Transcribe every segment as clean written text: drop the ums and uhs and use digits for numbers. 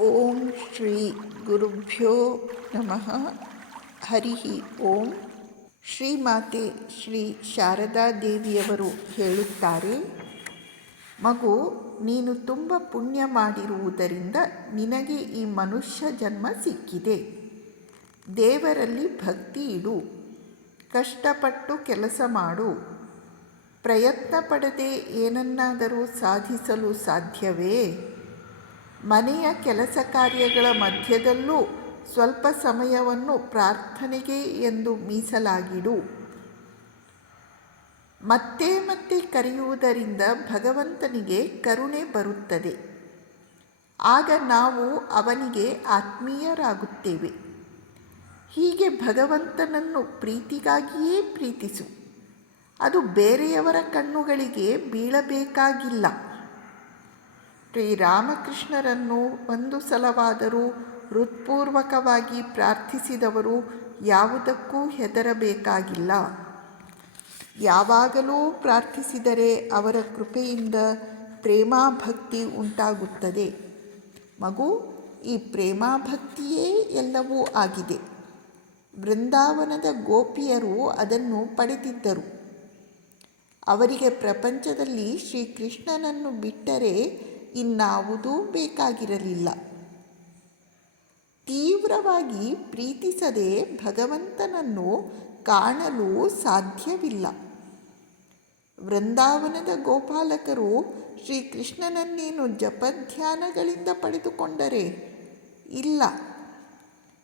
ಓಂ ಶ್ರೀ ಗುರುಭ್ಯೋ ನಮಃ. ಹರಿ ಓಂ. ಶ್ರೀಮಾತೆ ಶ್ರೀ ಶಾರದಾ ದೇವಿಯವರು ಹೇಳುತ್ತಾರೆ, ಮಗು, ನೀನು ತುಂಬ ಪುಣ್ಯ ಮಾಡಿರುವುದರಿಂದ ನಿನಗೆ ಈ ಮನುಷ್ಯ ಜನ್ಮ ಸಿಕ್ಕಿದೆ. ದೇವರಲ್ಲಿ ಭಕ್ತಿ ಇಡು, ಕಷ್ಟಪಟ್ಟು ಕೆಲಸ ಮಾಡು. ಪ್ರಯತ್ನ ಪಡದೆ ಏನನ್ನಾದರೂ ಸಾಧಿಸಲು ಸಾಧ್ಯವೇ? ಮನೆಯ ಕೆಲಸ ಕಾರ್ಯಗಳ ಮಧ್ಯದಲ್ಲೂ ಸ್ವಲ್ಪ ಸಮಯವನ್ನು ಪ್ರಾರ್ಥನೆಗೆ ಎಂದು ಮೀಸಲಾಗಿಡು. ಮತ್ತೆ ಮತ್ತೆ ಕರೆಯುವುದರಿಂದ ಭಗವಂತನಿಗೆ ಕರುಣೆ ಬರುತ್ತದೆ. ಆಗ ನಾವು ಅವನಿಗೆ ಆತ್ಮೀಯರಾಗುತ್ತೇವೆ. ಹೀಗೆ ಭಗವಂತನನ್ನು ಪ್ರೀತಿಗಾಗಿಯೇ ಪ್ರೀತಿಸು. ಅದು ಬೇರೆಯವರ ಕಣ್ಣುಗಳಿಗೆ ಬೀಳಬೇಕಾಗಿಲ್ಲ. ಶ್ರೀರಾಮಕೃಷ್ಣರನ್ನು ಒಂದು ಸಲವಾದರೂ ಹೃತ್ಪೂರ್ವಕವಾಗಿ ಪ್ರಾರ್ಥಿಸಿದವರು ಯಾವುದಕ್ಕೂ ಹೆದರಬೇಕಾಗಿಲ್ಲ. ಯಾವಾಗಲೂ ಪ್ರಾರ್ಥಿಸಿದರೆ ಅವರ ಕೃಪೆಯಿಂದ ಪ್ರೇಮಾಭಕ್ತಿ ಉಂಟಾಗುತ್ತದೆ. ಮಗು, ಈ ಪ್ರೇಮಾಭಕ್ತಿಯೇ ಎಲ್ಲವೂ ಆಗಿದೆ. ವೃಂದಾವನದ ಗೋಪಿಯರು ಅದನ್ನು ಪಡೆದಿದ್ದರು. ಅವರಿಗೆ ಪ್ರಪಂಚದಲ್ಲಿ ಶ್ರೀಕೃಷ್ಣನನ್ನು ಬಿಟ್ಟರೆ ಇನ್ನಾವುದೂ ಬೇಕಾಗಿರಲಿಲ್ಲ. ತೀವ್ರವಾಗಿ ಪ್ರೀತಿಸದೆ ಭಗವಂತನನ್ನು ಕಾಣಲು ಸಾಧ್ಯವಿಲ್ಲ. ವೃಂದಾವನದ ಗೋಪಾಲಕರು ಶ್ರೀಕೃಷ್ಣನನ್ನೇನು ಜಪಧ್ಯಾನಗಳಿಂದ ಪಡೆದುಕೊಂಡರೆ? ಇಲ್ಲ.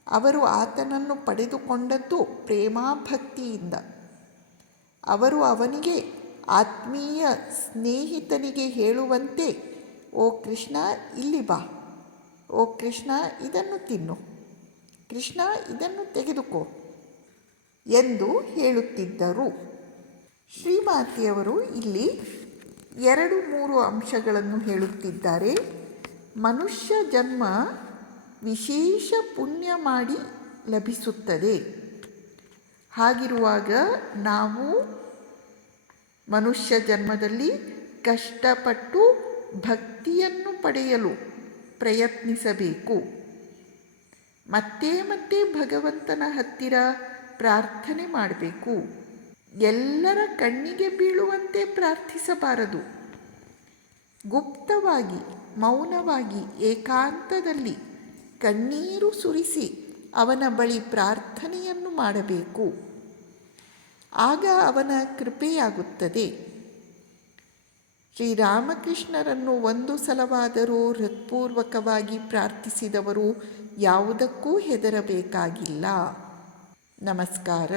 ಅವರು ಆತನನ್ನು ಪಡೆದುಕೊಂಡದ್ದು ಪ್ರೇಮಾಭಕ್ತಿಯಿಂದ. ಅವರು ಅವನಿಗೆ ಆತ್ಮೀಯ ಸ್ನೇಹಿತನಿಗೆ ಹೇಳುವಂತೆ, ಓ ಕೃಷ್ಣ, ಇಲ್ಲಿ ಬಾ. ಓ ಕೃಷ್ಣ, ಇದನ್ನು ತಿನ್ನು. ಕೃಷ್ಣ, ಇದನ್ನು ತೆಗೆದುಕೋ ಎಂದು ಹೇಳುತ್ತಿದ್ದರು. ಶ್ರೀಮಾತೆಯವರು ಇಲ್ಲಿ 2-3 ಅಂಶಗಳನ್ನು ಹೇಳುತ್ತಿದ್ದಾರೆ. ಮನುಷ್ಯ ಜನ್ಮ ವಿಶೇಷ ಪುಣ್ಯ ಮಾಡಿ ಲಭಿಸುತ್ತದೆ. ಹಾಗಿರುವಾಗ ನಾವು ಮನುಷ್ಯ ಜನ್ಮದಲ್ಲಿ ಕಷ್ಟಪಟ್ಟು ಭಕ್ತಿಯನ್ನು ಪಡೆಯಲು ಪ್ರಯತ್ನಿಸಬೇಕು. ಮತ್ತೆ ಮತ್ತೆ ಭಗವಂತನ ಹತ್ತಿರ ಪ್ರಾರ್ಥನೆ ಮಾಡಬೇಕು. ಎಲ್ಲರ ಕಣ್ಣಿಗೆ ಬೀಳುವಂತೆ ಪ್ರಾರ್ಥಿಸಬಾರದು. ಗುಪ್ತವಾಗಿ, ಮೌನವಾಗಿ, ಏಕಾಂತದಲ್ಲಿ ಕಣ್ಣೀರು ಸುರಿಸಿ ಅವನ ಬಳಿ ಪ್ರಾರ್ಥನೆಯನ್ನು ಮಾಡಬೇಕು. ಆಗ ಅವನ ಕೃಪೆಯಾಗುತ್ತದೆ. ಶ್ರೀರಾಮಕೃಷ್ಣರನ್ನು ಒಂದು ಸಲವಾದರೂ ಹೃತ್ಪೂರ್ವಕವಾಗಿ ಪ್ರಾರ್ಥಿಸಿದವರು ಯಾವುದಕ್ಕೂ ಹೆದರಬೇಕಾಗಿಲ್ಲ. ನಮಸ್ಕಾರ.